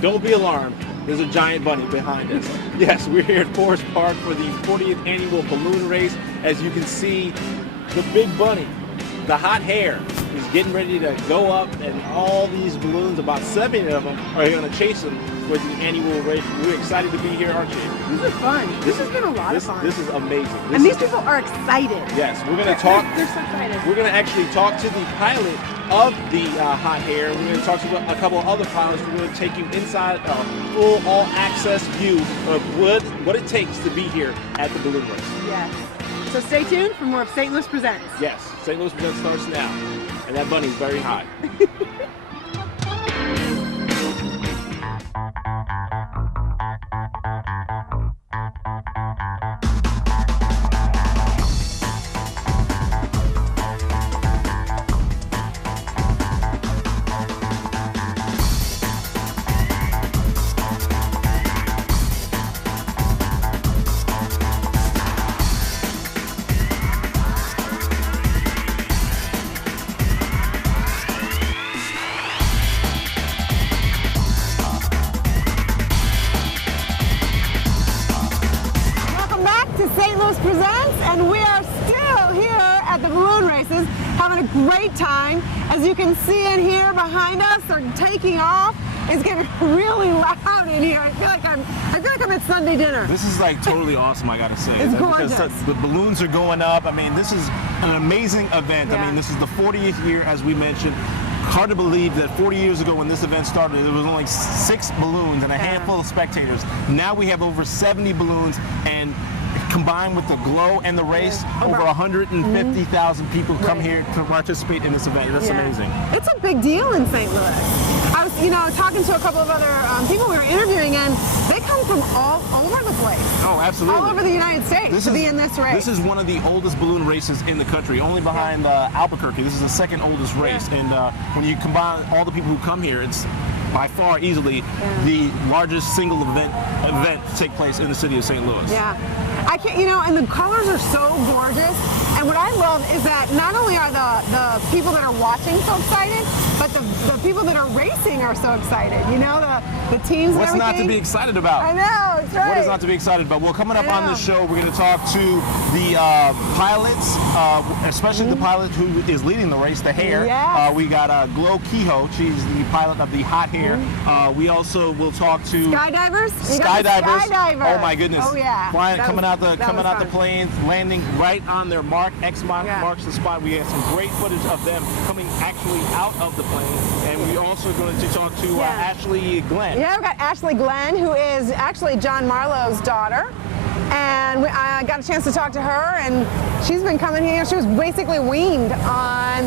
Don't be alarmed. There's a giant bunny behind us. Yes, we're here at Forest Park for the 40th annual balloon race. As you can see, the big bunny, the hot hair, is getting ready to go up, and all these balloons, about 70 of them, are going to chase them for the annual race. We're excited to be here, aren't you? This is fun. This has been a lot of fun. This is amazing. And these people are excited. Yes, we're going to talk. They're so excited. We're going to actually talk to the pilot of the hot hair. We're going to talk to a couple of other pilots. We're going to take you inside a full all-access view of what it takes to be here at the balloon race. Yes. So stay tuned for more of St. Louis Presents. Yes, St. Louis Presents starts now. And that bunny's very hot. St. Louis Presents, and we are still here at the balloon races, having a great time. As you can see in here behind us, they're taking off. It's getting really loud in here. I feel like I'm at Sunday dinner. This is like totally awesome, I gotta say. It's gorgeous. Because the balloons are going up. I mean, this is an amazing event. Yeah. I mean, this is the 40th year, as we mentioned. Hard to believe that 40 years ago when this event started, there was only 6 balloons and a handful of spectators. Now we have over 70 balloons, and combined with the glow and the race, over 150,000 people come here to participate in this event. That's amazing. It's a big deal in St. Louis. I was, talking to a couple of other people we were interviewing, and they come from all over the place. Oh, absolutely. All over the United States to be in this race. This is one of the oldest balloon races in the country, only behind Albuquerque. This is the second oldest race, and when you combine all the people who come here, it's by far easily the largest single event to take place in the city of St. Louis. Yeah. I can't, and the colors are so gorgeous. And what I love is that not only are the people that are watching so excited, but the people that are racing are so excited. The teams and everything. What's not to be excited about? I know, it's right. What is not to be excited about? Well, coming up on this show, we're going to talk to the pilots, especially the pilot who is leading the race, the hair. Yes. We got Glow Kehoe. She's the pilot of the hot hair. We also will talk to skydivers. Skydivers. Oh my goodness. Oh yeah. Flying, coming out the planes, landing right on their mark. X marks the spot. We have some great footage of them coming actually out of the plane, and we're also going to talk to Ashley Glenn. Yeah, we've got Ashley Glenn, who is actually John Marlowe's daughter. And I got a chance to talk to her, and she's been coming here. She was basically weaned on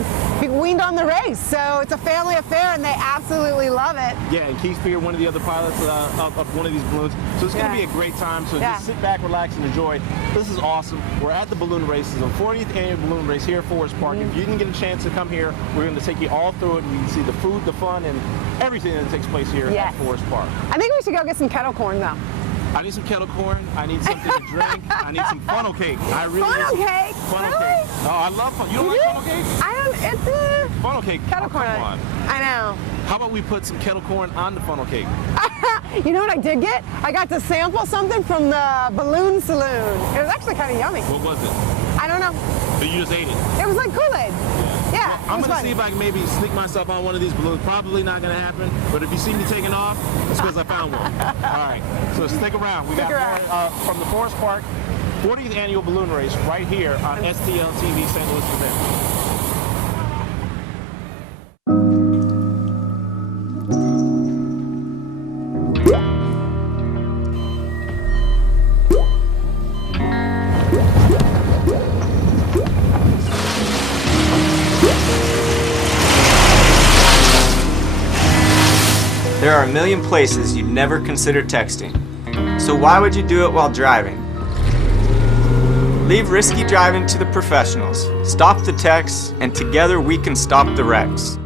the race. So it's a family affair, and they absolutely love it. Yeah, and Keith Fear, one of the other pilots of one of these balloons. So it's going to be a great time. So just sit back, relax, and enjoy. This is awesome. We're at the balloon races, the 40th annual balloon race here at Forest Park. If you didn't get a chance to come here, we're going to take you all through it, and you can see the food, the fun, and everything that takes place here at Forest Park. I think we should go get some kettle corn, though. I need some kettle corn. I need something to drink. I need some funnel cake. Funnel cake? Funnel Really? cake. Oh, I love funnel. You don't like funnel cake? It's funnel cake. Kettle corn. Come on. I know. How about we put some kettle corn on the funnel cake? You know what I did get? I got to sample something from the Balloon Saloon. It was actually kind of yummy. What was it? I don't know. But you just ate it? It was like Kool-Aid. Yeah, I'm going to see if I can maybe sneak myself on one of these balloons. Probably not going to happen, but if you see me taking off, it's because I found one. All right, so stick around. We got more from the Forest Park 40th annual balloon race right here on STL TV St. Louis Presents. There are a million places you'd never consider texting. So why would you do it while driving? Leave risky driving to the professionals. Stop the texts, and together we can stop the wrecks.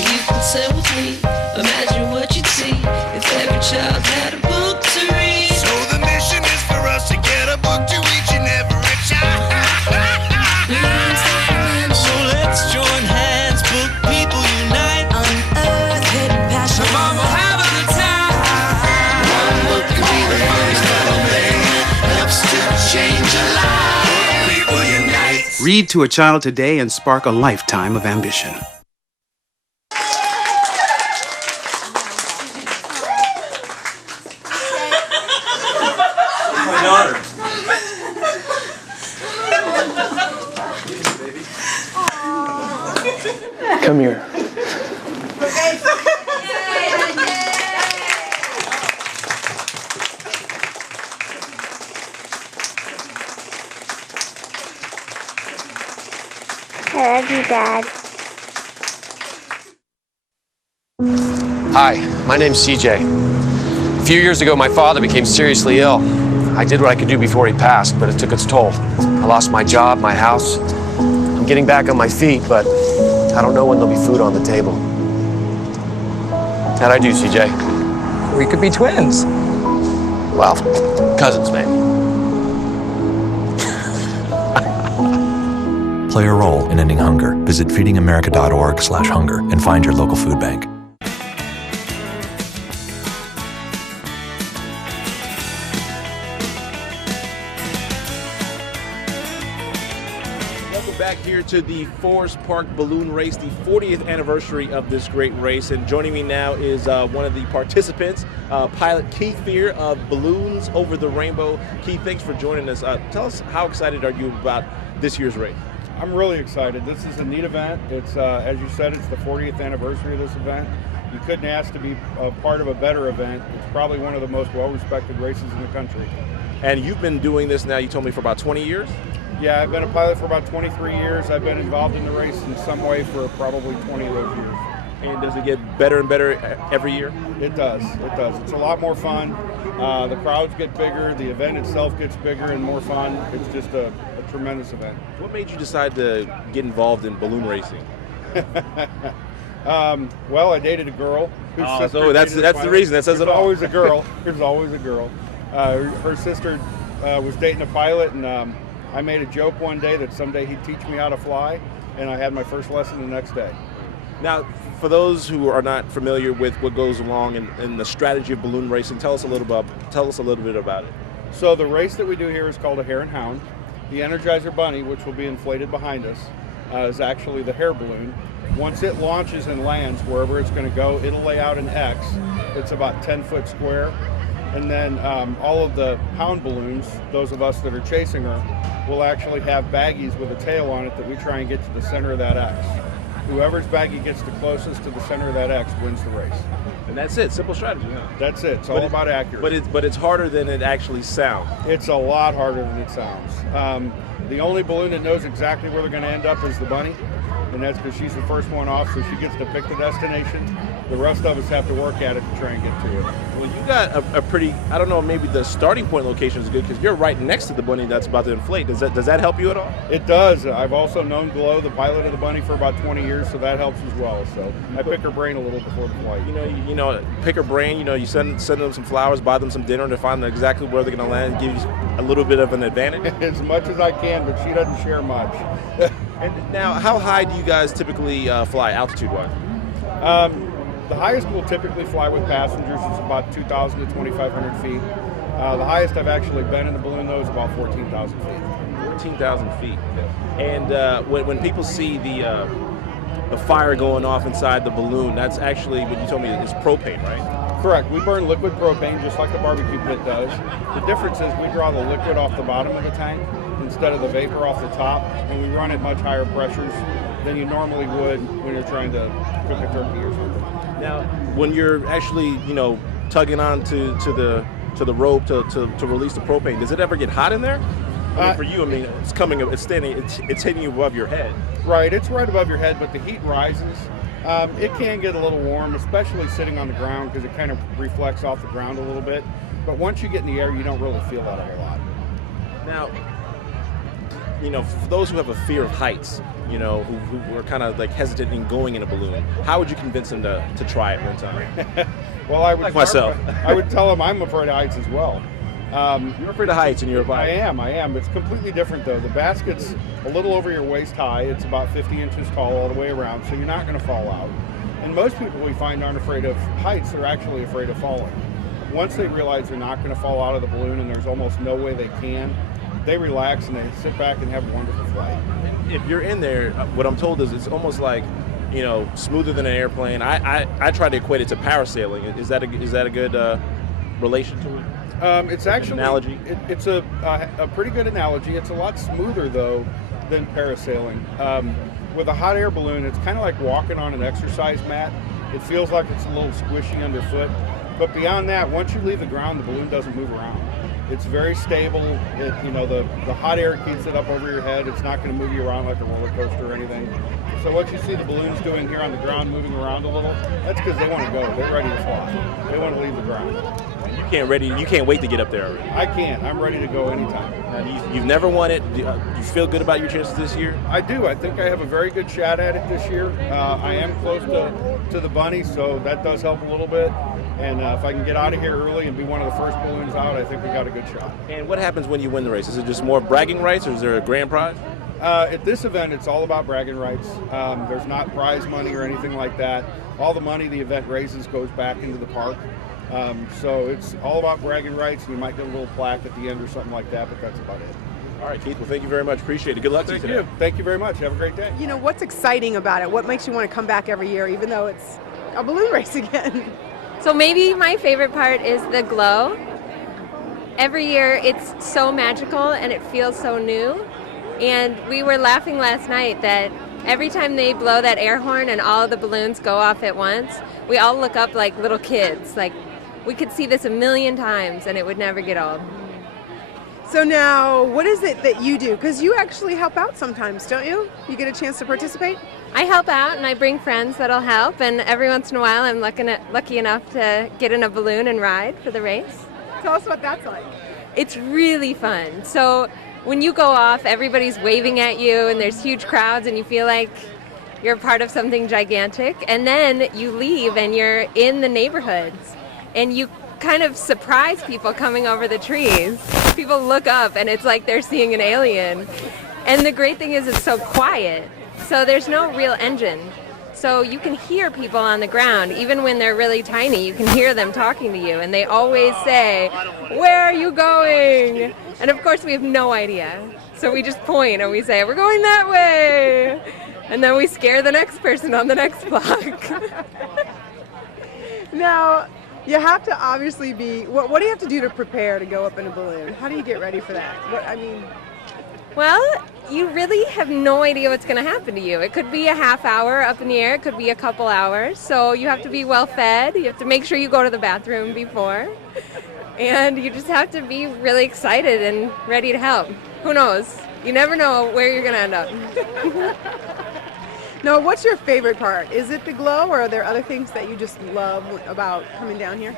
You can sail with me. Imagine what you'd see if every child had a book to read. So the mission is for us to get a book to each and every child. So let's join hands, book people unite. Unearth hidden passion. Come on, we'll have a good time. One book can be the first thing helps to change a life. People unite. Read to a child today and spark a lifetime of ambition. My daughter. Come here. I love you, Dad. Hi, my name's CJ. A few years ago, my father became seriously ill. I did what I could do before he passed, but it took its toll. I lost my job, my house. I'm getting back on my feet, but I don't know when there'll be food on the table. How'd I do, CJ? We could be twins. Well, cousins, maybe. Play a role in ending hunger. Visit feedingamerica.org/hunger and find your local food bank. Welcome back here to the Forest Park Balloon Race, the 40th anniversary of this great race. And joining me now is one of the participants, pilot Keith Fear of Balloons Over the Rainbow. Keith, thanks for joining us. Tell us, how excited are you about this year's race? I'm really excited. This is a neat event. It's, as you said, it's the 40th anniversary of this event. You couldn't ask to be a part of a better event. It's probably one of the most well-respected races in the country. And you've been doing this now, you told me, for about 20 years? Yeah, I've been a pilot for about 23 years. I've been involved in the race in some way for probably 20 of those years. And does it get better and better every year? It does. It does. It's a lot more fun. The crowds get bigger. The event itself gets bigger and more fun. It's just a tremendous event. What made you decide to get involved in balloon racing? Well, I dated a girl. Whose sister so that's the reason. That says it all. Always a girl. There's always a girl. Her sister was dating a pilot, and I made a joke one day that someday he'd teach me how to fly, and I had my first lesson the next day. Now, for those who are not familiar with what goes along in the strategy of balloon racing, tell us a little bit about it. So the race that we do here is called a hare and hound. The Energizer Bunny, which will be inflated behind us, is actually the hare balloon. Once it launches and lands wherever it's going to go, it'll lay out an X. It's about 10 foot square. And then all of the hound balloons, those of us that are chasing her, will actually have baggies with a tail on it that we try and get to the center of that X. Whoever's baggie gets the closest to the center of that X wins the race. And that's it. Simple strategy, huh? That's it. It's all about accuracy. But it's harder than it actually sounds. It's a lot harder than it sounds. The only balloon that knows exactly where they're going to end up is the bunny, and that's because she's the first one off, so she gets to pick the destination. The rest of us have to work at it to try and get to it. Well, you got a pretty, I don't know, maybe the starting point location is good because you're right next to the bunny that's about to inflate. Does that help you at all? It does. I've also known Glow, the pilot of the bunny, for about 20 years, so that helps as well. So I pick her brain a little before the flight. You know, pick her brain. You know, you send them some flowers, buy them some dinner to find out exactly where they're going to land, give you a little bit of an advantage. As much as I can, but she doesn't share much. And now, how high do you guys typically fly altitude-wise? The highest we'll typically fly with passengers is about 2,000 to 2,500 feet. The highest I've actually been in the balloon, though, is about 14,000 feet. 14,000 feet. And when people see the fire going off inside the balloon, that's actually what you told me is propane, right? Correct. We burn liquid propane just like the barbecue pit does. The difference is we draw the liquid off the bottom of the tank instead of the vapor off the top, and we run at much higher pressures than you normally would when you're trying to cook a turkey or something. Now, when you're actually, tugging on to the rope to release the propane, does it ever get hot in there? I mean, for you, it's hitting you above your head. Right, it's right above your head, but the heat rises. It can get a little warm, especially sitting on the ground because it kind of reflects off the ground a little bit. But once you get in the air, you don't really feel that a whole lot. Now, for those who have a fear of heights, who are kind of like hesitant in going in a balloon, how would you convince them to try it one time? Well, I would Like myself. I would tell them I'm afraid of heights as well. You're afraid of heights and you're a I pilot. am. It's completely different though. The basket's a little over your waist high. It's about 50 inches tall all the way around, so you're not going to fall out. And most people we find aren't afraid of heights. They're actually afraid of falling. Once they realize they're not going to fall out of the balloon and there's almost no way they can, they relax and they sit back and have a wonderful flight. If you're in there, what I'm told is it's almost like, smoother than an airplane. I try to equate it to parasailing. Is that a good relation to it? It's actually analogy. It's a pretty good analogy. It's a lot smoother though than parasailing. With a hot air balloon, it's kind of like walking on an exercise mat. It feels like it's a little squishy underfoot, but beyond that, once you leave the ground, the balloon doesn't move around. It's very stable. The hot air keeps it up over your head. It's not going to move you around like a roller coaster or anything. So what you see the balloons doing here on the ground, moving around a little, that's because they want to go. They're ready to fly. They want to leave the ground. You can't wait to get up there already. I can't. I'm ready to go anytime. You've never won it. Do you feel good about your chances this year? I do. I think I have a very good shot at it this year. I am close to the bunny, so that does help a little bit. And if I can get out of here early and be one of the first balloons out, I think we got a good shot. And what happens when you win the race? Is it just more bragging rights, or is there a grand prize? At this event, it's all about bragging rights. There's not prize money or anything like that. All the money the event raises goes back into the park. So it's all about bragging rights, and you might get a little plaque at the end or something like that, but that's about it. All right, Keith. Well, thank you very much. Appreciate it. Good luck to you today. Thank you very much. Have a great day. What's exciting about it? What makes you want to come back every year, even though it's a balloon race again? So maybe my favorite part is the glow. Every year it's so magical and it feels so new. And we were laughing last night that every time they blow that air horn and all of the balloons go off at once, we all look up like little kids. Like, we could see this a million times and it would never get old. So now, what is it that you do? Because you actually help out sometimes, don't you? You get a chance to participate? I help out and I bring friends that'll help, and every once in a while I'm lucky enough to get in a balloon and ride for the race. Tell us what that's like. It's really fun. So when you go off, everybody's waving at you and there's huge crowds and you feel like you're part of something gigantic. And then you leave and you're in the neighborhoods and you kind of surprise people coming over the trees. People look up and it's like they're seeing an alien. And the great thing is it's so quiet. So there's no real engine. So you can hear people on the ground, even when they're really tiny, you can hear them talking to you. And they always say, "Where are you going?" And of course we have no idea. So we just point and we say, "We're going that way." And then we scare the next person on the next block. Now, you have to obviously be, what do you have to do to prepare to go up in a balloon? How do you get ready for that? Well, you really have no idea what's going to happen to you. It could be a half hour up in the air. It could be a couple hours. So you have to be well fed. You have to make sure you go to the bathroom before. And you just have to be really excited and ready to help. Who knows? You never know where you're going to end up. Now, what's your favorite part? Is it the glow, or are there other things that you just love about coming down here?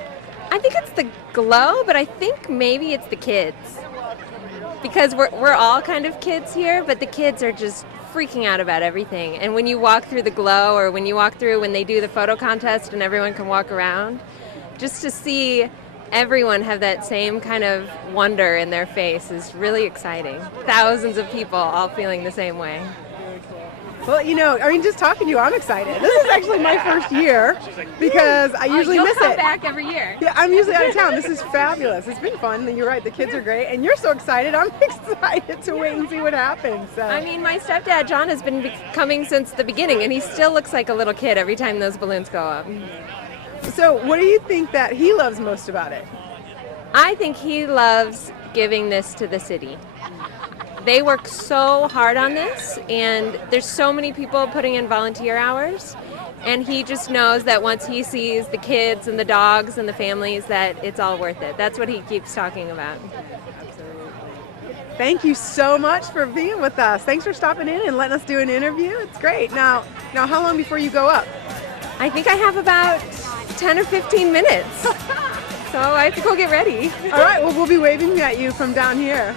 I think it's the glow, but I think maybe it's the kids. Because we're all kind of kids here, but the kids are just freaking out about everything. And when you walk through the glow, or when you walk through when they do the photo contest and everyone can walk around, just to see everyone have that same kind of wonder in their face is really exciting. Thousands of people all feeling the same way. Well, just talking to you, I'm excited. This is actually my first year because I usually miss You'll come it. back every year. Yeah, I'm usually out of town. This is fabulous. It's been fun. You're right. The kids are great, and you're so excited. I'm excited to wait and see what happens. So. I mean, my stepdad, John, has been coming since the beginning, and he still looks like a little kid every time those balloons go up. So what do you think that he loves most about it? I think he loves giving this to the city. They work so hard on this, and there's so many people putting in volunteer hours, and he just knows that once he sees the kids and the dogs and the families, that it's all worth it. That's what he keeps talking about. Thank you so much for being with us. Thanks for stopping in and letting us do an interview. It's great. Now how long before you go up? I think I have about 10 or 15 minutes. So I have to go get ready. All right, well, we'll be waving at you from down here.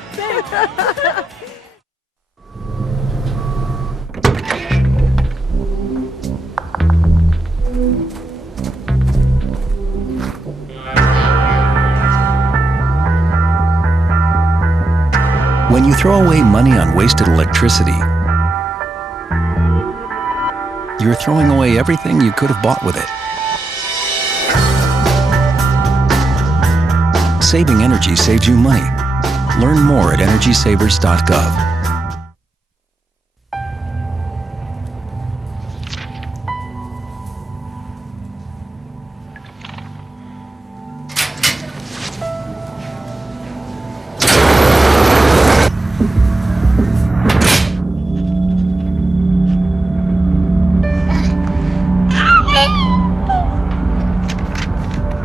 When you throw away money on wasted electricity, you're throwing away everything you could have bought with it. Saving energy saves you money. Learn more at EnergySavers.gov.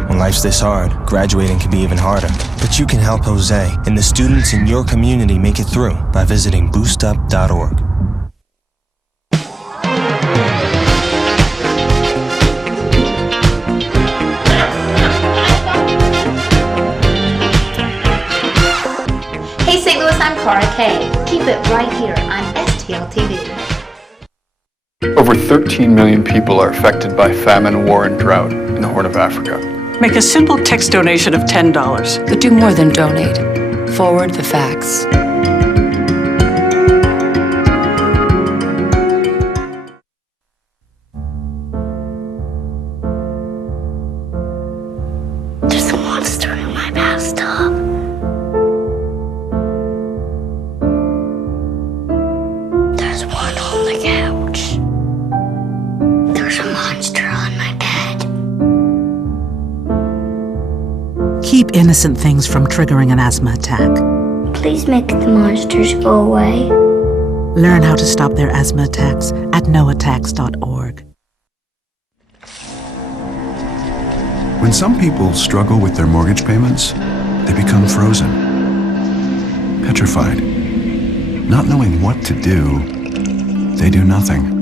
When life's this hard, graduating can be even harder. But you can help Jose and the students in your community make it through by visiting boostup.org. Hey St. Louis, I'm Cara Kay. Keep it right here on STL TV. Over 13 million people are affected by famine, war, and drought in the Horn of Africa. Make a simple text donation of $10. But do more than donate. Forward the facts. There's a monster in my bathtub. There's one on the couch. There's a monster on my bed. Keep innocent things from triggering an asthma attack. Please make the monsters go away. Learn how to stop their asthma attacks at noattacks.org. When some people struggle with their mortgage payments, they become frozen, petrified. Not knowing what to do, they do nothing.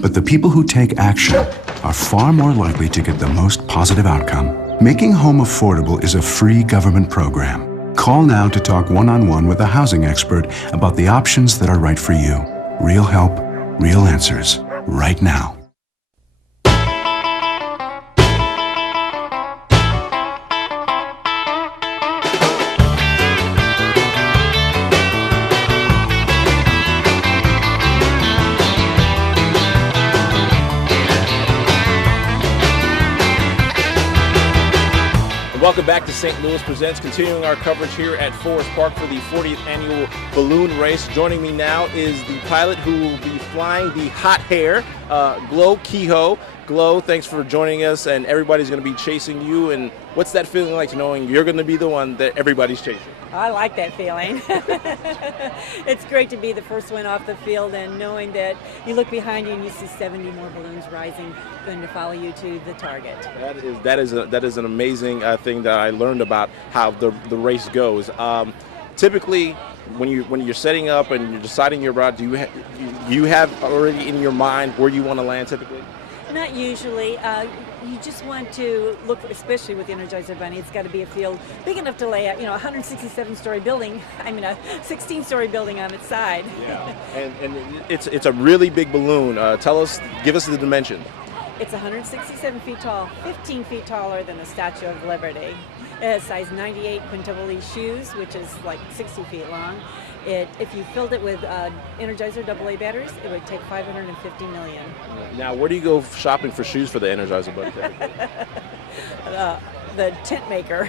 But the people who take action are far more likely to get the most positive outcome. Making home affordable is a free government program. Call now to talk one-on-one with a housing expert about the options that are right for you. Real help, real answers, right now. Welcome back to St. Louis Presents, continuing our coverage here at Forest Park for the 40th annual balloon race. Joining me now is the pilot who will be flying the hot hair, Glow Kehoe. Glow, thanks for joining us, and everybody's going to be chasing you. And what's that feeling like, knowing you're going to be the one that everybody's chasing? I like that feeling. It's great to be the first one off the field, and knowing that you look behind you and you see 70 more balloons rising, going to follow you to the target. That is an amazing thing that I learned about how the race goes. Typically, when you're setting up and you're deciding your route, do you have already in your mind where you want to land typically? Not usually. You just want to look, especially with the Energizer Bunny, it's got to be a field big enough to lay out, a 167-story building, a 16-story building on its side. Yeah, and it's a really big balloon. Give us the dimension. It's 167 feet tall, 15 feet taller than the Statue of Liberty. It has size 98 quintuple shoes, which is like 60 feet long. If you filled it with Energizer AA batteries, it would take 550 million. Now, where do you go shopping for shoes for the Energizer Bunny? The tent maker.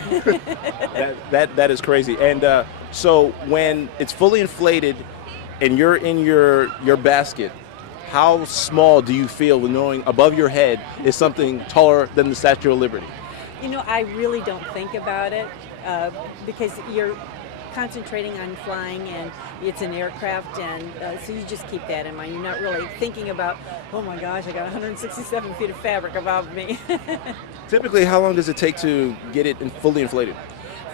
that is crazy. And so when it's fully inflated and you're in your basket, how small do you feel when knowing above your head is something taller than the Statue of Liberty? I really don't think about it because you're concentrating on flying, and it's an aircraft, and so you just keep that in mind. You're not really thinking about, oh my gosh, I got 167 feet of fabric above me. Typically, how long does it take to get it fully inflated?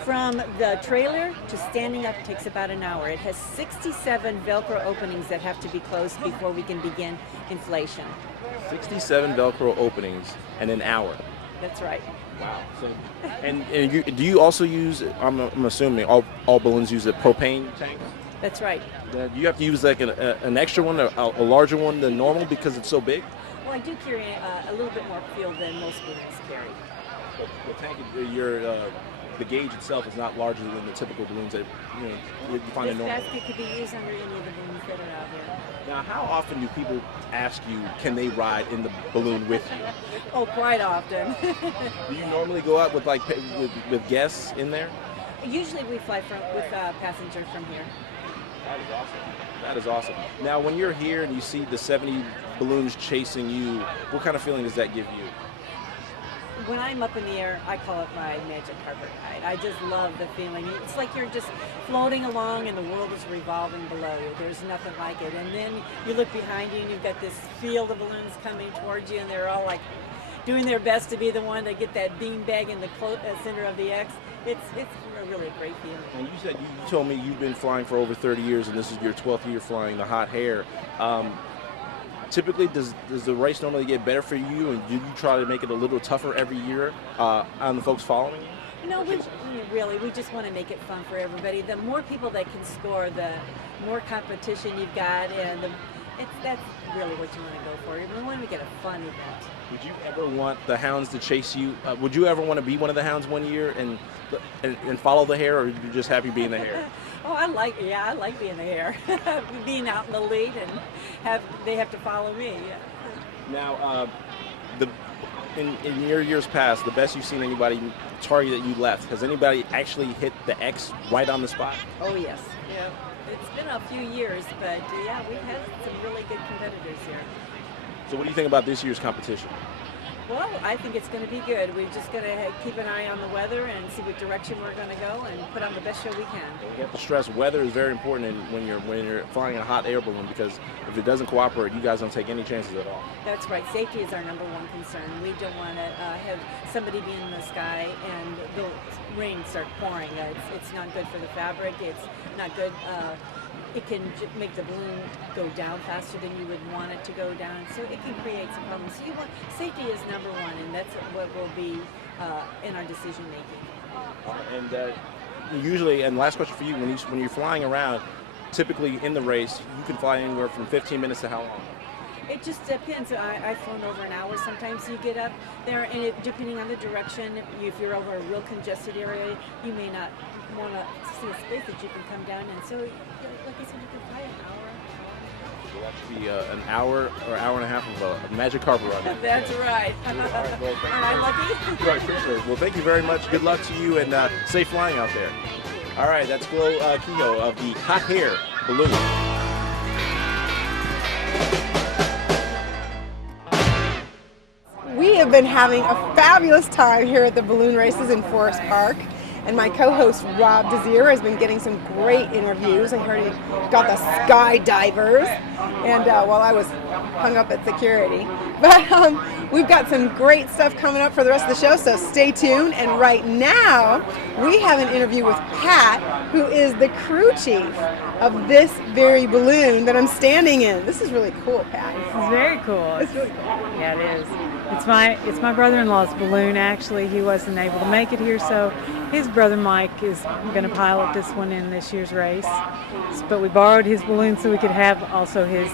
From the trailer to standing up takes about an hour. It has 67 Velcro openings that have to be closed before we can begin inflation. 67 Velcro openings in an hour. That's right. Wow. So, and do you also use, I'm assuming all balloons use a propane tank? That's right. Do you have to use like an extra one, a larger one than normal because it's so big? Well, I do carry a little bit more fuel than most balloons carry. What tank? Your the gauge itself is not larger than the typical balloons that you find in This normal. basket could be used under any of the balloons that are out here. Now, how often do people ask you, can they ride in the balloon with you? Oh, quite often. Do you normally go out with with guests in there? Usually we fly with passengers from here. That is awesome. That is awesome. Now, when you're here and you see the 70 balloons chasing you, what kind of feeling does that give you? When I'm up in the air, I call it my magic carpet ride. I just love the feeling. It's like you're just floating along and the world is revolving below you. There's nothing like it. And then you look behind you and you've got this field of balloons coming towards you, and they're all like doing their best to be the one to get that bean bag in the center of the X. It's really a great feeling. And you said you told me you've been flying for over 30 years, and this is your 12th year flying the hot hair. Typically, does the race normally get better for you, and do you try to make it a little tougher every year on the folks following you? No, we just want to make it fun for everybody. The more people that can score, the more competition you've got, and that's really what you want to go for. We want to get a fun event. Would you ever want the hounds to chase you? Would you ever want to be one of the hounds one year and follow the hare, or are you just happy being the hare? Oh, I like being the hare, being out in the lead, and they have to follow me. Now, in your years past, the best you've seen anybody target that you left, has anybody actually hit the X right on the spot? Oh yes, yeah. It's been a few years, but yeah, we've had some really good competitors here. So what do you think about this year's competition? Well, I think it's going to be good. We're just going to keep an eye on the weather and see what direction we're going to go and put on the best show we can. You have to stress weather is very important when you're flying a hot air balloon, because if it doesn't cooperate, you guys don't take any chances at all. That's right. Safety is our number one concern. We don't want to have somebody be in the sky and the rain start pouring. It's not good for the fabric. It's not good. It can make the balloon go down faster than you would want it to go down, so it can create some problems. So safety is number one, and that's what will be in our decision making. And usually, and last question for you, when you're flying around, typically in the race, you can fly anywhere from 15 minutes to how long? It just depends. I've flown over an hour. Sometimes you get up there, and depending on the direction, if you're over a real congested area, you may not want to see a space that you can come down in. So, like I said, you can fly an hour. So that should be an hour or hour and a half of a magic carpet ride. That's right. All right, well, aren't I lucky? Right, for sure. Well, thank you very much. Good luck to you, and safe flying out there. All right, that's Flo Kehoe of the Hot Hair Balloon. We have been having a fabulous time here at the balloon races in Forest Park, and my co-host Rob Desir has been getting some great interviews. I heard he got the skydivers, and while I was hung up at security. But we've got some great stuff coming up for the rest of the show, so stay tuned. And right now, we have an interview with Pat, who is the crew chief of this very balloon that I'm standing in. This is really cool, Pat. This is very cool. It's really cool. Yeah, it is. It's my brother-in-law's balloon, actually. He wasn't able to make it here, so his brother Mike is going to pilot this one in this year's race. But we borrowed his balloon so we could have also his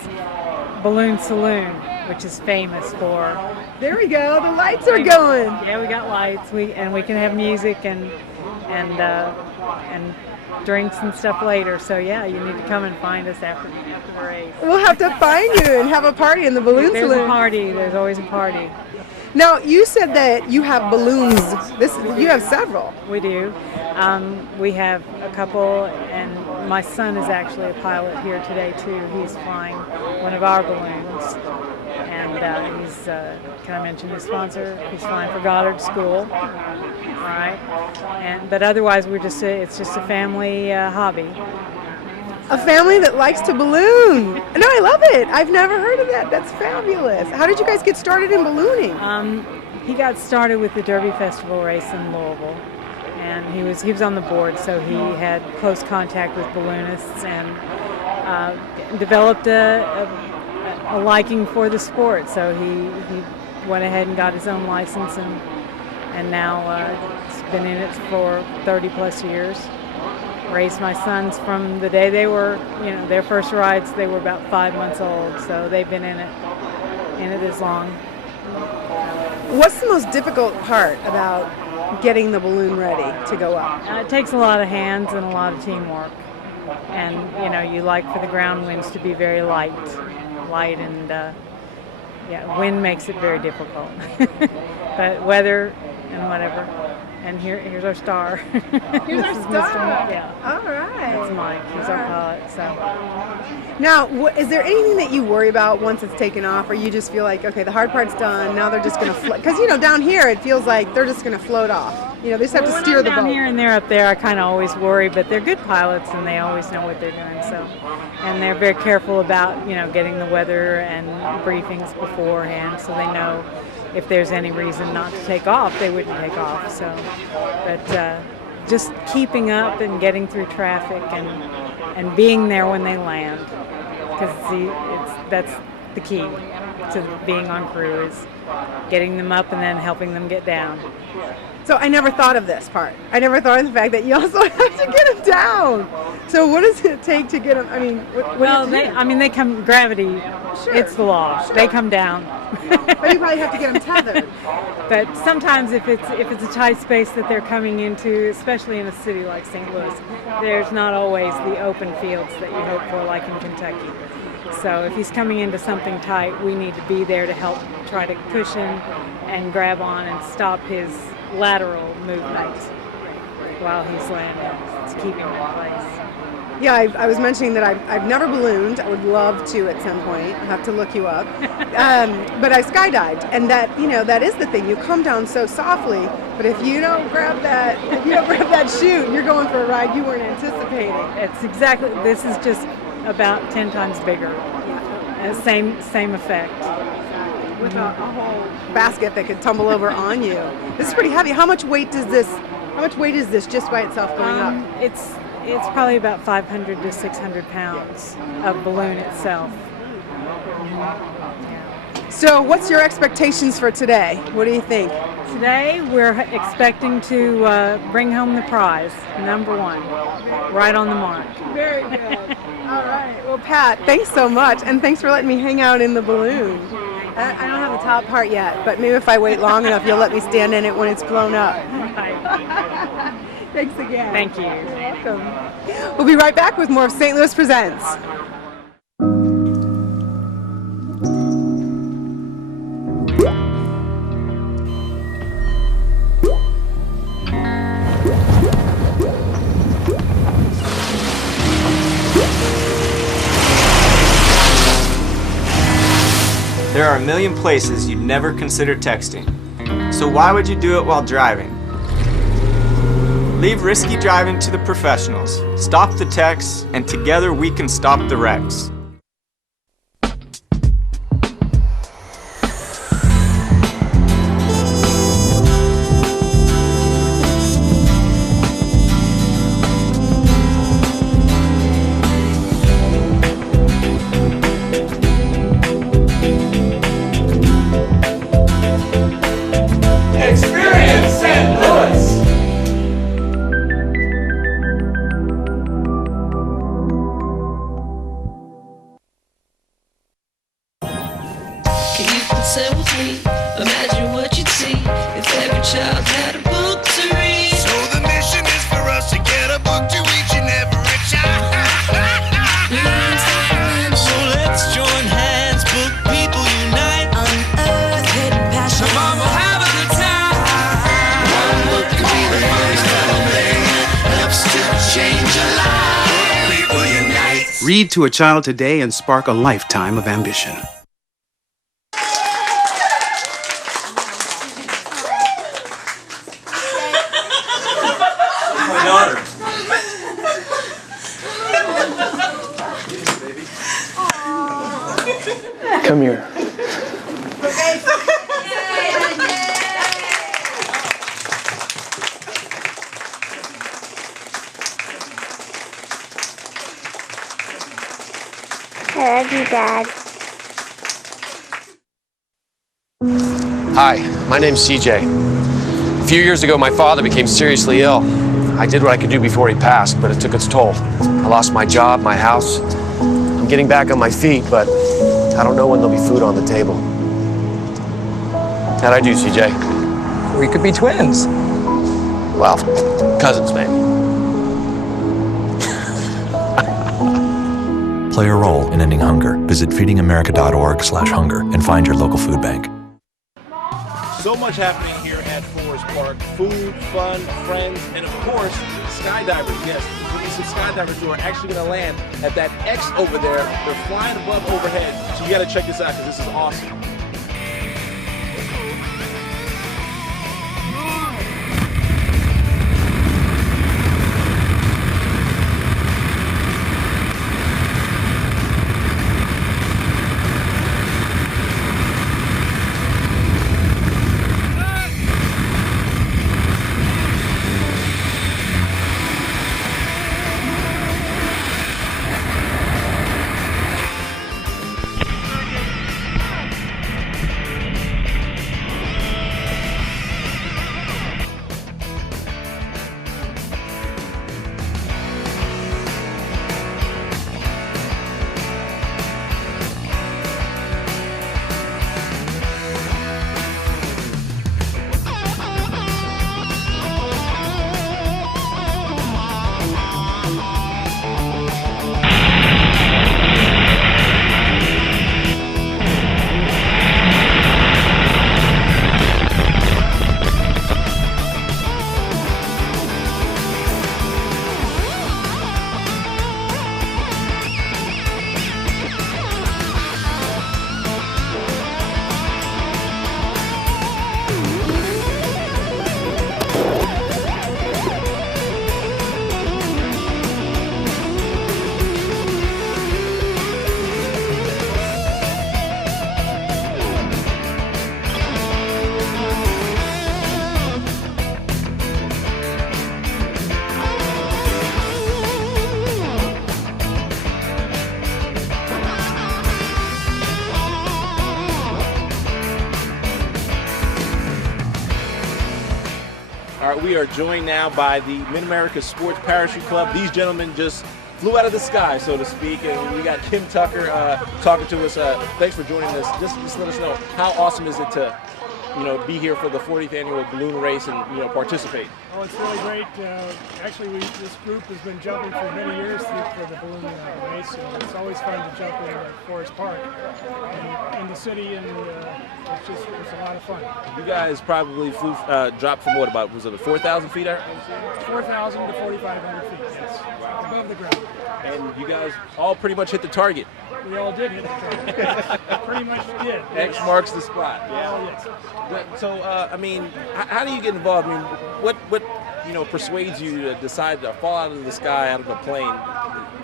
balloon saloon, which is famous for. There we go. The lights are going. Yeah, we got lights. We can have music and drinks and stuff later. So yeah, you need to come and find us after the race. We'll have to find you and have a party in the balloon saloon. There's a party. There's always a party. Now, you said that you have balloons. You have several. We do. We have a couple, and my son is actually a pilot here today too. He's flying one of our balloons, and he's. Can I mention his sponsor? He's flying for Goddard School. All right. But otherwise, it's just a family hobby. A family that likes to balloon. No, I love it. I've never heard of that. That's fabulous. How did you guys get started in ballooning? He got started with the Derby Festival race in Louisville, and he was on the board, so he had close contact with balloonists and developed a liking for the sport. So he went ahead and got his own license, and now he's been in it for 30 plus years. Raised my sons from the day they were, their first rides. They were about 5 months old, so they've been in it this long. What's the most difficult part about getting the balloon ready to go up? It takes a lot of hands and a lot of teamwork. And, you know, you like for the ground winds to be very light and, yeah, wind makes it very difficult. But weather and whatever. And here's our star. Here's our This is star. Yeah. All right. That's Mike. He's our pilot. So. Now, is there anything that you worry about once it's taken off, or you just feel like, okay, the hard part's done, now they're just going to float? Because, you know, down here it feels like they're just going to float off. You know, they just have to steer the boat. Down here and they're up there, I kind of always worry, but they're good pilots and they always know what they're doing. So, and they're very careful about, you know, getting the weather and briefings beforehand, so they know if there's any reason not to take off, they wouldn't take off. So, but just keeping up and getting through traffic and being there when they land, because that's the key to being on crew, is getting them up and then helping them get down. So I never thought of this part. I never thought of the fact that you also have to get them down. So what does it take to get them? I mean, what do you do? They come, gravity, Sure. It's the law. Sure. They come down. But you probably have to get them tethered. But sometimes if it's a tight space that they're coming into, especially in a city like St. Louis, there's not always the open fields that you hope for, like in Kentucky. So if he's coming into something tight, we need to be there to help try to cushion and grab on and stop his lateral movement while he's landing, to keep him in place. Yeah, I was mentioning that I've never ballooned. I would love to at some point. I'll have to look you up. But I skydived, and that is the thing. You come down so softly, but if you don't grab that chute, you're going for a ride you weren't anticipating. It's exactly. This is just about 10 times bigger. Same effect. With a whole basket that could tumble over on you. This is pretty heavy. How much weight is this just by itself going up? It's probably about 500 to 600 pounds of balloon itself. So what's your expectations for today? What do you think? Today we're expecting to bring home the prize, number 1, right on the mark. Very good. All right. Well, Pat, thanks so much, and thanks for letting me hang out in the balloon. I don't have the top part yet, but maybe if I wait long enough, you'll let me stand in it when it's blown up. Thanks again. Thank you. You're welcome. We'll be right back with more of St. Louis Presents. There are a million places you'd never consider texting. So why would you do it while driving? Leave risky driving to the professionals. Stop the texts, and together we can stop the wrecks. Experience St. Louis! Can you consent with me? Imagine what you'd see if every child had a book to read. So the mission is for us to get a book to each and every child. So let's join hands, book people unite, unearth hidden passion. Come on, we'll have a good time. One book can be the first family, helps to change a life. Book people unite. Read to a child today and spark a lifetime of ambition. My daughter. Come here. I love you, Dad. Hi, my name's CJ. A few years ago, my father became seriously ill. I did what I could do before he passed, but it took its toll. I lost my job, my house. I'm getting back on my feet, but I don't know when there'll be food on the table. How'd I do, CJ? We could be twins. Well, cousins maybe. Play a role in ending hunger. Visit feedingamerica.org/hunger and find your local food bank. So much happening here at Forest Park. Food, fun, friends, and of course, skydivers. Yes, there'll be some skydivers who are actually going to land at that X over there. They're flying above overhead. So you got to check this out because this is awesome. We are joined now by the Mid-America Sports Parachute Club. These gentlemen just flew out of the sky, so to speak, and we got Kim Tucker talking to us. Thanks for joining us. Just let us know, how awesome is it to, be here for the 40th annual balloon race and participate? Oh, it's really great. Actually, this group has been jumping for many years for the balloon race, and it's always fun to jump in at Forest Park and in the city, and it's a lot of fun. You guys probably flew, dropped from what, about, was it 4,000 feet? 4,000 to 4,500 feet, yes, above the ground. And you guys all pretty much hit the target. We all did hit the target. Pretty much did. X marks the spot. Yeah. Yes. So, how do you get involved? I mean, what persuades you to decide to fall out of the sky, out of a plane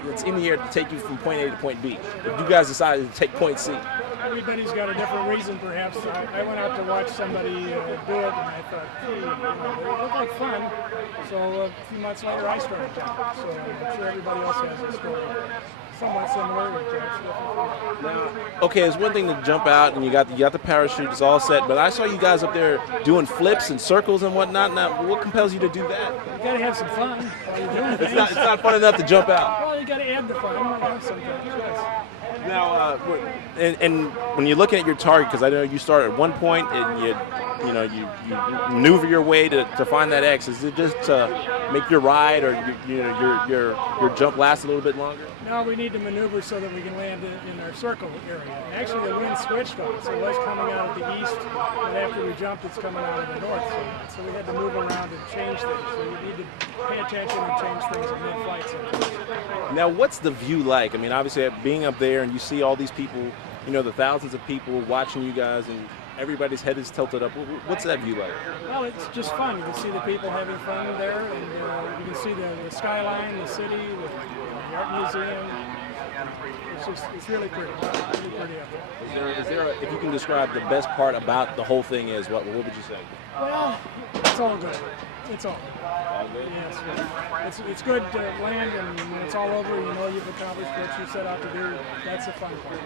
that's in the air to take you from point A to point B? If you guys decided to take point C? Everybody's got a different reason, perhaps. I went out to watch somebody do it, and I thought, gee, it looked like fun. So a few months later, I started jumping. So I'm sure everybody else has a story somewhat similar. Now, okay, it's one thing to jump out and you got the parachute, it's all set, but I saw you guys up there doing flips and circles and whatnot. Now, what compels you to do that? You got to have some fun while you're doing things. It's not fun enough to jump out. Well, you got to add the fun sometimes. Yes. Now, and when you're looking at your target, because I know you start at one point and you maneuver your way to find that X. Is it just to make your ride or your jump last a little bit longer? No, we need to maneuver so that we can land in our circle area. Actually, the wind switched on, so it was coming out of the east, and after we jumped, it's coming out of the north. So we had to move around and change things. So you need to pay attention and change things in mid-flight sometimes. Now, what's the view like? I mean, obviously, being up there and you see all these people, the thousands of people watching you guys, and everybody's head is tilted up. What's that view like? Well, it's just fun. You can see the people having fun there, and you can see the skyline, the city, the art museum. It's really pretty. Really pretty up there. Is there if you can describe the best part about the whole thing is, what would you say? Well, it's all good. It's all good. Yes, it's good to land, and when it's all over, you've accomplished what you set out to do. That's the fun part.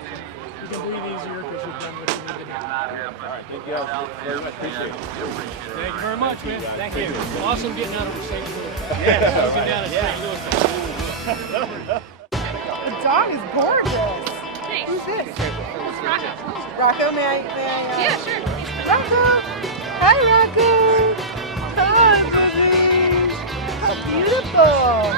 You can breathe easier because you've done what you need to do. All right, thank you guys very much. Appreciate it. Thank you very much, man. Thank you. Awesome getting out of St. Louis. Yeah. Looking down at St. Louis. The dog is gorgeous. Thanks. Who's this? It's Rocco. Rocco, may I Yeah, sure. Rocco! Hi, Rocco! Hi, baby! beautiful.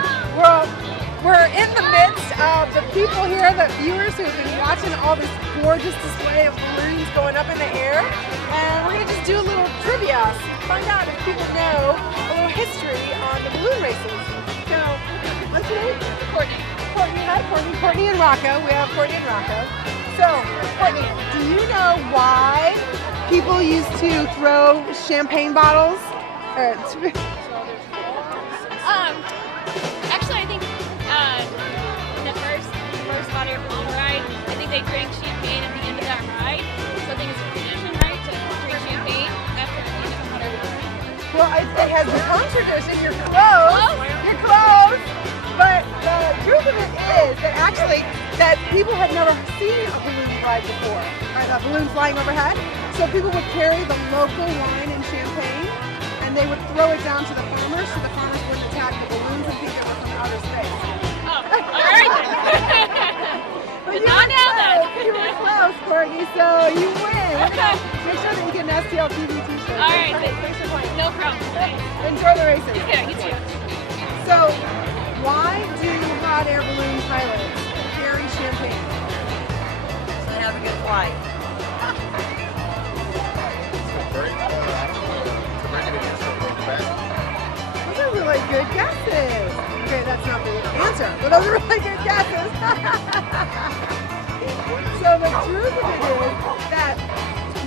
We're in the midst of the people here, the viewers who've been watching all this gorgeous display of balloons going up in the air. And we're going to just do a little trivia, find out if people know a little history on the balloon races. So, what's your name? Courtney. Courtney, hi Courtney. Courtney and Rocco. We have Courtney and Rocco. So, Courtney, do you know why people used to throw champagne bottles? Actually, I think the first hot air balloon ride, I think they drank champagne at the end of that ride. So I think it's a tradition, right, to drink champagne after the end of a hot air balloon ride. Well, it has become tradition. You're close. You're close. But the truth of it is that actually that people have never seen a balloon ride before, right? A balloon flying overhead. So people would carry the local wine and champagne, and they would throw it down to the farmers, so the farmers wouldn't attack the balloons and think they were from outer space. Oh, all right then. But Not now then. You were close, Courtney, so you win. Make sure that you get an STL TV t-shirt. All right. Thanks for playing. No problem. Enjoy the races. Yeah, you too. So, why do hot air balloon pilots carry champagne? So they have a good flight. Those are really good guesses. Okay, that's not the answer, but those are really good guesses. So the truth of it is that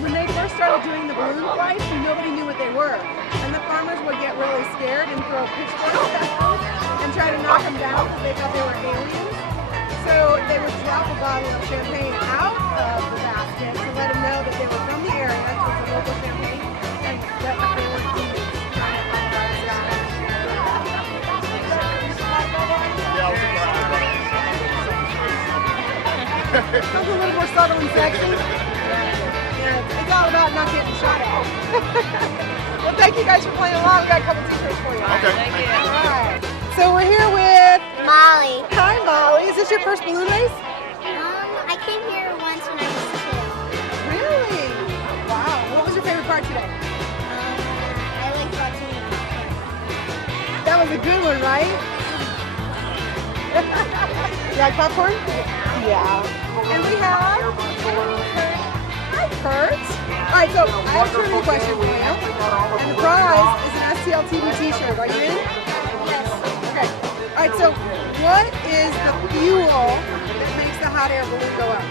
when they first started doing the balloon flights, nobody knew what they were. And the farmers would get really scared and throw pitchforks at them and try to knock them down because they thought they were aliens. So they would drop a bottle of champagne out of the basket to let them know that they were from the area, so it's a local champagne, and that they were demons trying to colonize that. Sounds a little more subtle and sexy. Yeah, it's all about not getting shot at. Well, thank you guys for playing along. We got a couple t-shirts for you. Okay. Thank you. All right. So we're here with Molly. Hi, Molly. Is this your first balloon race? I came here once when I was 2. Really? Wow. What was your favorite part today? I liked watching it. That was a good one, right? You like popcorn? Yeah. And we have Hi, Kurt. All right, so I have a trivia question for you. And the prize is an STL TV t-shirt. Are you in? Yes. Okay. All right, so what is the fuel that makes the hot air balloon go up?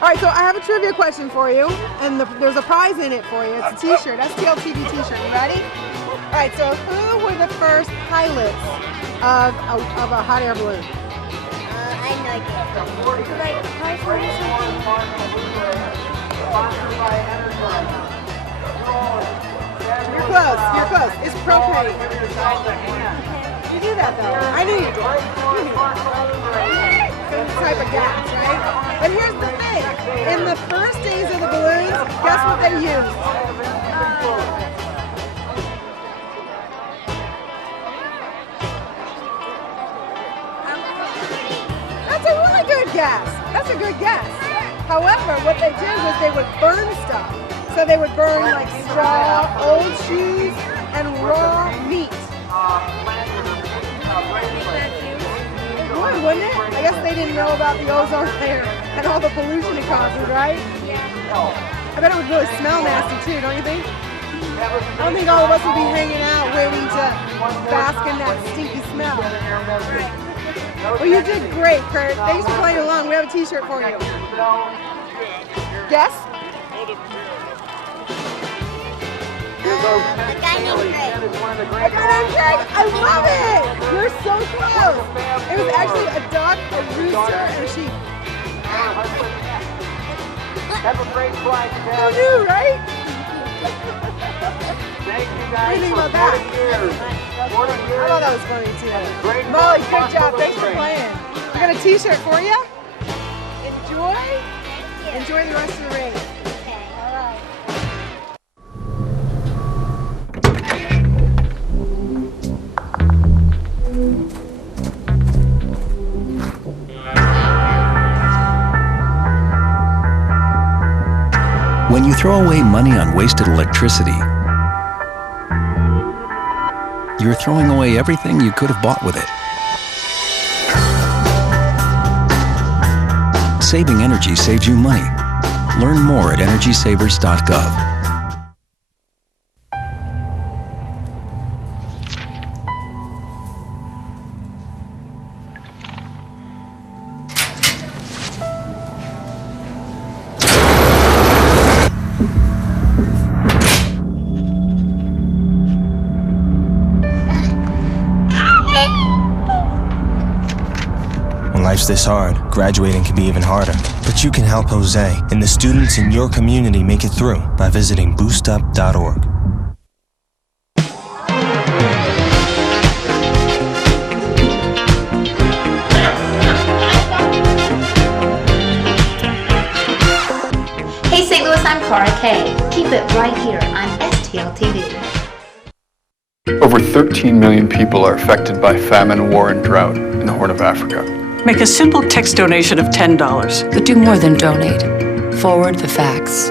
All right, so I have a trivia question for you, and there's a prize in it for you. It's a t-shirt, STL TV t-shirt. You ready? All right, so who were the first pilots of a hot air balloon? I have no idea. Like, Python or something? You're close. You're close. It's propane. You knew that though. I knew you did. You knew that. It's a type of gas, right? But here's the thing. In the first days of the balloons, guess what they used? That's a really good guess. That's a good guess. However, what they did was they would burn stuff. So they would burn like straw, old shoes, and raw meat. It would, wouldn't it? I guess they didn't know about the ozone layer and all the pollution it causes, right? Yeah. I bet it would really smell nasty too, don't you think? I don't think all of us would be hanging out waiting to bask in that stinky smell. Well, you did great, Kurt. Thanks for playing along. We have a t-shirt for you. Guess? A guy named Greg. A guy named Greg? I love it! You're so close. It was actually a duck, a rooster, and a sheep. Have a great flight. Who knew, right? Thank you What do guys you think for about that? 40 years. I thought that was funny too. Molly, good job. Thanks for playing. We got a t-shirt for you. Enjoy the rest of the race. All right. When you throw away money on wasted electricity, you're throwing away everything you could have bought with it. Saving energy saves you money. Learn more at EnergySavers.gov. When life's this hard, graduating can be even harder. But you can help Jose and the students in your community make it through by visiting boostup.org. Hey St. Louis, I'm Cara Kay. Keep it right here on STL TV. Over 13 million people are affected by famine, war, and drought in the Horn of Africa. Make a simple text donation of $10. But do more than donate. Forward the facts.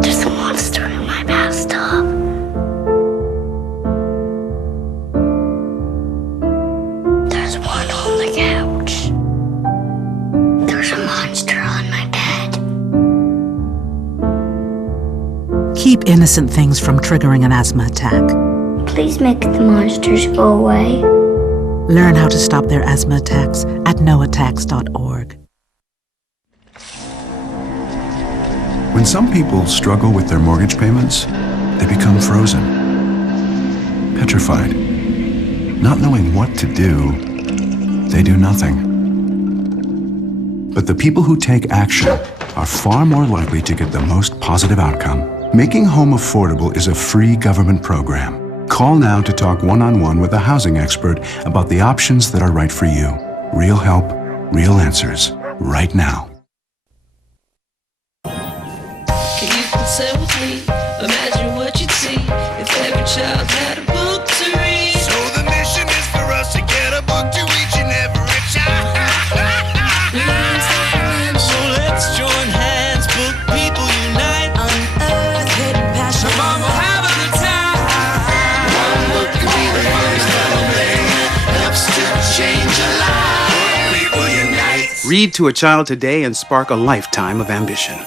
There's a monster in my bathtub. There's one on the couch. There's a monster on my bed. Keep innocent things from triggering an asthma attack. Please make the monsters go away. Learn how to stop their asthma attacks at noattacks.org. When some people struggle with their mortgage payments, they become frozen, petrified. Not knowing what to do, they do nothing. But the people who take action are far more likely to get the most positive outcome. Making home affordable is a free government program. Call now to talk one-on-one with a housing expert about the options that are right for you. Real help, real answers, right now. Can you consent with me? Imagine what you'd see if every child had a book to read. So the mission is for us to get a book to each and every child. So let's join hands, book people unite. Unearth hidden passion. Come on, we'll have a good time. One book can be the first thing helps to change a life. Book people unite. Read to a child today and spark a lifetime of ambition.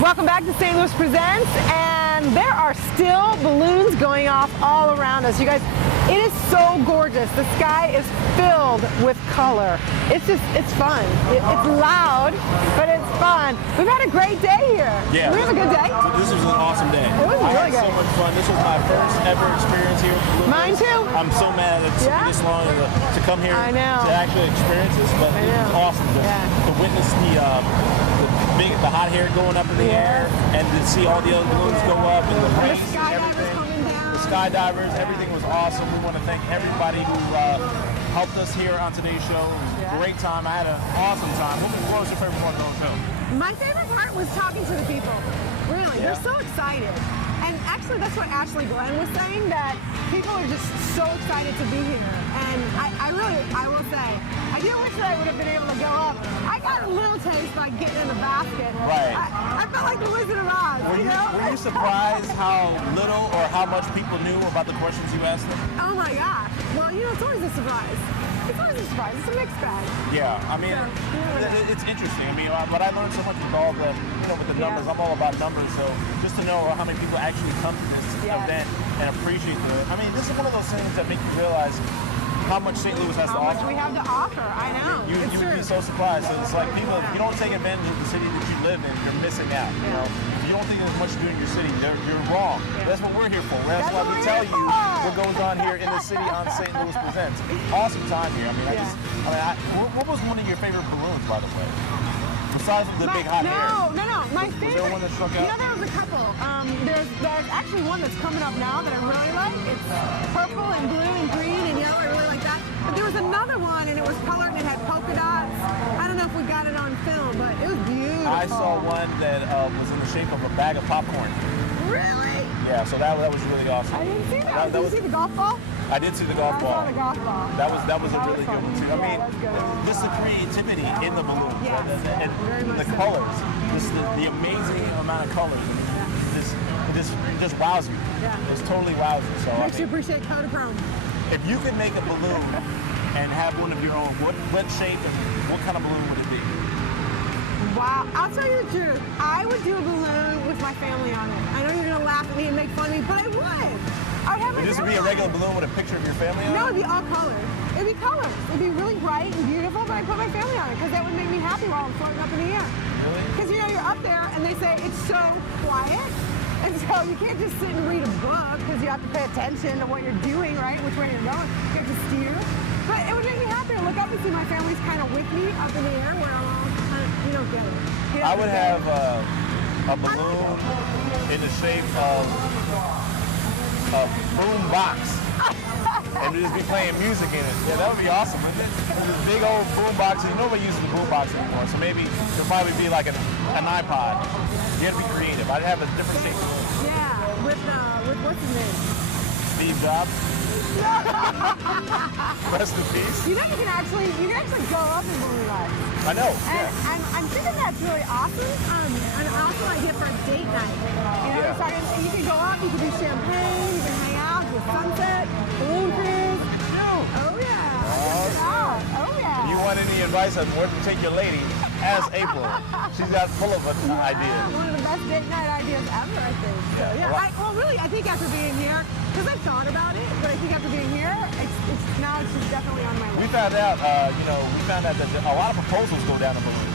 Welcome back to St. Louis Presents, and there are still balloons going off all around us. You guys, it is so gorgeous. The sky is filled with color. It's fun. It's loud, but it's fun. We've had a great day here. Yeah. Did we have a good day? This was an awesome day. It was really I had good. so much fun. This was my first ever experience here. Mine too. I'm so mad it took me this long to come here I know. to actually experience this, but it was awesome to witness the hot hair going up in the air and to see all the other balloons go up and the race and everything. The skydivers, everything was awesome. We want to thank everybody who helped us here on today's show. It was a great time. I had an awesome time. What was your favorite part of the whole show? My favorite part was talking to the people. Really, they're so excited. And actually, that's what Ashley Glenn was saying, that people are just so excited to be here. And I will say, I do wish that I would have been able to go up. I got a little taste by getting in the basket. Right. I felt like the Wizard of Oz, Were you surprised how little or how much people knew about the questions you asked them? Oh my gosh. Well, it's always a surprise. It's always a surprise. It's a mixed bag. Yeah, I mean, it's interesting. I mean, but I learned so much with all the, with the numbers. I'm all about numbers, so just to know how many people actually come to this event and appreciate I mean, this is one of those things that make you realize how much St. Louis has to offer. How much we have to offer, I know. You would be so surprised. So it's like people, if you don't take advantage of the city that you live in, you're missing out. You know, if you don't think there's much to do in your city, you're wrong. That's what we're here for. That's why we tell you what goes on here in the city on St. Louis Presents. Awesome time here. I mean, what was one of your favorite balloons, by the way? Besides the big hot hair. No. My favorite. Was there one that struck out? There was a couple. There's actually one that's coming up now that I really like. It's purple and blue and green and yellow. I really like that. But there was another one, and it was colored and it had polka dots. I don't know if we got it on film, but it was beautiful. I saw one that was in the shape of a bag of popcorn. Really? Yeah, so that was really awesome. I didn't see that. Did you see the golf ball? I did see the golf I ball. saw the golf ball. That was a really good one too. I mean, that was good. just the creativity in the balloons Yes, and very much the so. colors, just the amazing amount of colors. It just wows you. Yeah. It's totally wows you. So Makes you appreciate Kodachrome. if you could make a balloon and have one of your own, what shape and what kind of balloon would it be? Wow, I'll tell you the truth. I would do a balloon with my family on it. I know you're gonna laugh at me and make fun of me, but I would. I would have my Would this family be a on regular it. balloon with a picture of your family on it? No, it'd be all colors. It'd be colors. It'd be really bright and beautiful, but I'd put my family on it because that would make me happy while I'm floating up in the air. Really? Because you know, you're up there and they say it's so quiet. And so you can't just sit and read a book because you have to pay attention to what you're doing, right? Which way you're going. You have to steer. But it would make me happy to look up and see my family's kind of with me up in the air where I'm all kind of, you don't get it. I would have a balloon in the shape of a boom box. And just be playing music in it. Yeah, that would be awesome, wouldn't it? This big old boom box. Nobody uses the boom box anymore, so maybe it'll probably be like an iPod. You have to be creative. I'd have a different shape. Yeah, with what's his name? Steve Jobs. Rest in peace. You know, you can actually go up in balloon rides. I know. And Yeah. I'm thinking that's really awesome. An awesome idea for a date night. You know, so you can go up, you can do champagne, you can hang out, do a sunset, balloon cruise. Oh yeah. Oh yeah. You want any advice on where to take your lady? Ask April. She's got full of ideas. One of the best date night ideas ever, I think. So, Yeah, yeah. well, Really, I think after being here, because I've thought about it, but I think after being here, now it's just definitely on my list. We found out, that a lot of proposals go down the balloon.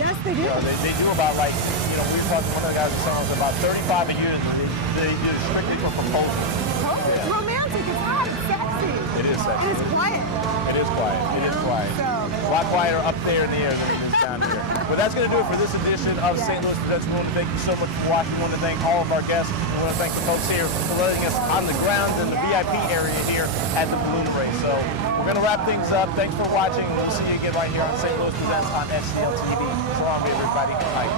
Yes, they do. You know, they do about we were talking to one of the guys who was about 35 a year. They do it strictly for proposals. Totally. It's romantic. It's hot. It's sexy. It is sexy. And it's quiet. It is quiet. It is quiet. So, a lot quieter up there in the air than it is down here. But that's going to do it for this edition of St. Louis Presents. We want to thank you so much for watching. We want to thank all of our guests. We want to thank the folks here for letting us on the grounds in the VIP area here at the balloon race. So we're going to wrap things up. Thanks for watching. We'll see you again right here on St. Louis Presents on SCL TV. So long, everybody. Bye.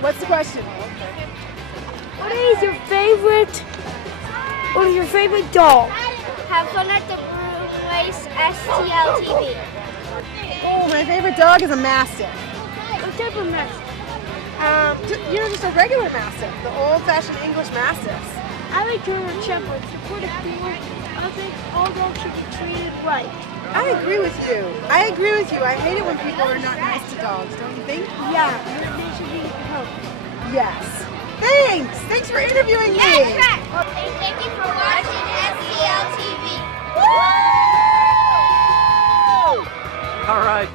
What's the question? What is your favorite dog? Have fun at the balloon race, STL TV. Oh, my favorite dog is a Mastiff. What type of Mastiff? Just a regular Mastiff, the old-fashioned English Mastiffs. I like German Shepherds. They're pretty cool. I think all dogs should be treated right. I agree with you. I hate it when people are not nice to dogs, don't you think? Yeah, they should be helped. Yes. Thanks for interviewing me. Yes, right. And thank you for watching SCL TV. Woo! All right.